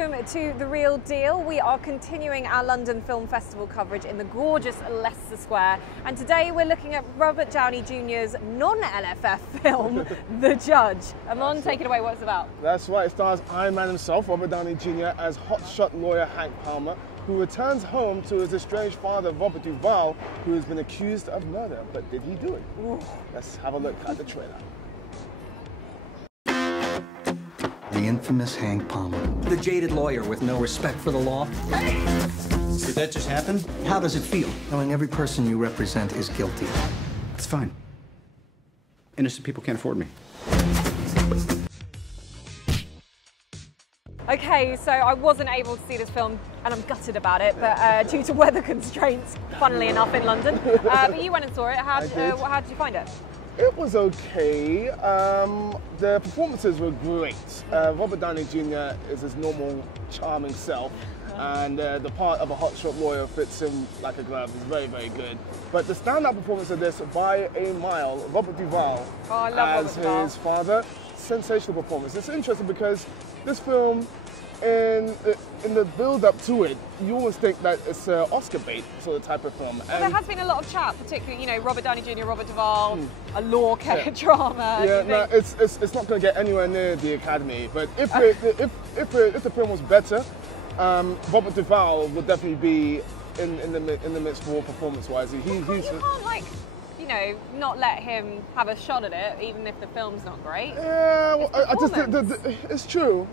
welcome to The Real Deal. We are continuing our London Film Festival coverage in the gorgeous Leicester Square, and today we're looking at Robert Downey Jr.'s non-LFF film, The Judge. Amon, take it away, what's it about? That's right, it stars Iron Man himself, Robert Downey Jr., as hotshot lawyer Hank Palmer, who returns home to his estranged father, Robert Duvall, who has been accused of murder. But did he do it? Ooh. Let's have a look at the trailer. The infamous Hank Palmer. The jaded lawyer with no respect for the law. Hey! Did that just happen? How does it feel knowing every person you represent is guilty? It's fine. Innocent people can't afford me. Okay, so I wasn't able to see this film, and I'm gutted about it, but due to weather constraints, funnily enough, in London. But you went and saw it. How did you find it? It was okay. The performances were great. Robert Downey Jr. is his normal charming self, and the part of a hotshot lawyer fits him like a glove. It's very, very good. But the standout performance of this, by a mile, Robert Duvall as his father, sensational performance. It's interesting because this film, in the build-up to it, you always think that it's an Oscar bait sort of type of film. Well, there has been a lot of chat, particularly, you know, Robert Downey Jr., Robert Duvall, a law drama. Yeah, no, it's not going to get anywhere near the Academy. But if the film was better, Robert Duvall would definitely be in the midst for performance-wise. You can't, like, you know, not let him have a shot at it, even if the film's not great. Yeah, well, it's true,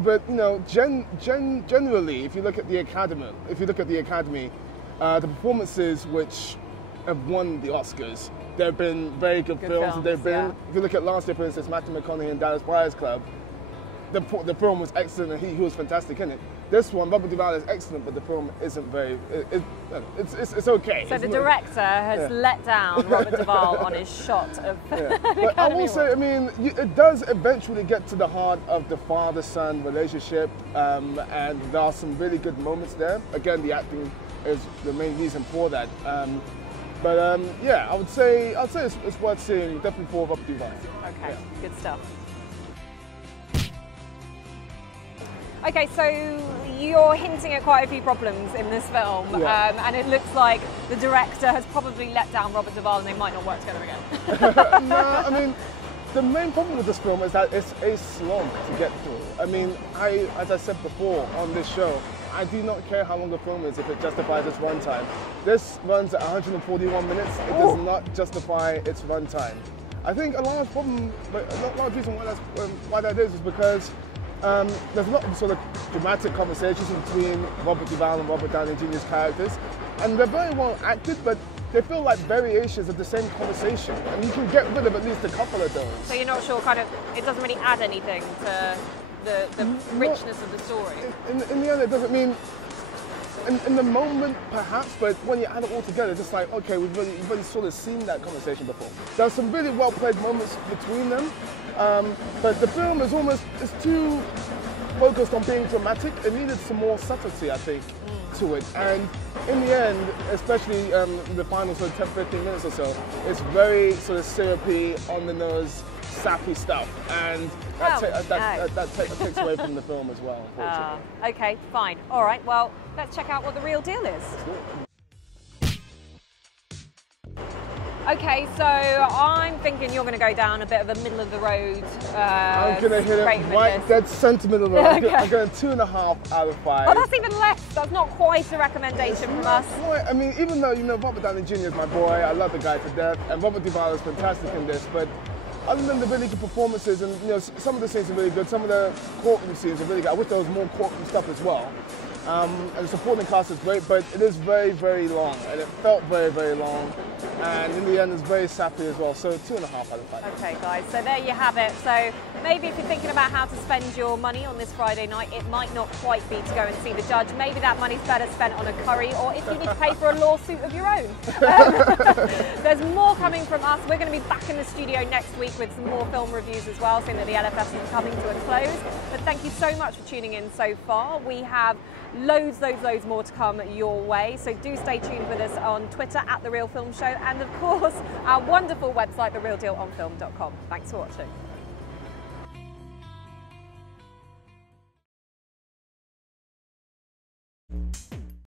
but you know, generally, if you look at the Academy, the performances which have won the Oscars, there have been very good films. If you look at last year, for instance, Matthew McConaughey and Dallas Buyers Club, the film was excellent and he was fantastic in it. This one, Robert Duvall, is excellent, but the film isn't very. It's okay. So the director has let down Robert Duvall on his shot of. But I will say, I mean, it does eventually get to the heart of the father-son relationship, and there are some really good moments there. Again, the acting is the main reason for that. Yeah, I would say it's worth seeing, definitely for Robert Duvall. Okay, good stuff. Okay, so you're hinting at quite a few problems in this film, and it looks like the director has probably let down Robert Duvall and they might not work together again. No, I mean, the main problem with this film is that it's a slog to get through. I mean, as I said before on this show, I do not care how long the film is if it justifies its runtime. This runs at 141 minutes. It does not justify its runtime. I think a large reason why that is because there's a lot of sort of dramatic conversations between Robert Duvall and Robert Downey Jr.'s characters, and they're very well acted, but they feel like variations of the same conversation, and you can get rid of at least a couple of those. So you're not sure, it doesn't really add anything to the richness of the story? In the end, it doesn't mean, in the moment perhaps, but when you add it all together, it's just like, okay, we've really sort of seen that conversation before. There's some really well played moments between them, but the film is it's too focused on being dramatic. It needed some more subtlety, I think, to it. And in the end, especially the final sort of 10-15 minutes or so, it's very sort of syrupy, on the nose, sappy stuff, and that takes away from the film as well, unfortunately. Okay, fine. All right, well, let's check out what The Real Deal is. Okay, so I'm thinking you're going to go down a bit of a middle of the road. I'm going to hit it right dead centre middle of the road. I'm going 2.5 out of 5. Oh, that's even less. That's not quite a recommendation from us. I mean, even though, you know, Robert Downey Jr. is my boy, I love the guy to death, and Robert Duvall is fantastic in this, but other than the really good performances, and you know, some of the scenes are really good, some of the courtroom scenes are really good. I wish there was more courtroom stuff as well. And the supporting cast is great, but it is very, very long, and it felt very, very long. And in the end, it's very sappy as well. So 2.5 out of 5. Okay, guys. So there you have it. So maybe if you're thinking about how to spend your money on this Friday night, it might not quite be to go and see The Judge. Maybe that money's better spent on a curry, or if you need to pay for a lawsuit of your own. There's more coming from us. We're going to be back in the studio next week with some more film reviews as well, seeing that the LFS is coming to a close. But thank you so much for tuning in so far. We have loads more to come your way, so do stay tuned with us on Twitter at The Real Film Show, and of course our wonderful website, therealdealonfilm.com. Thanks for watching.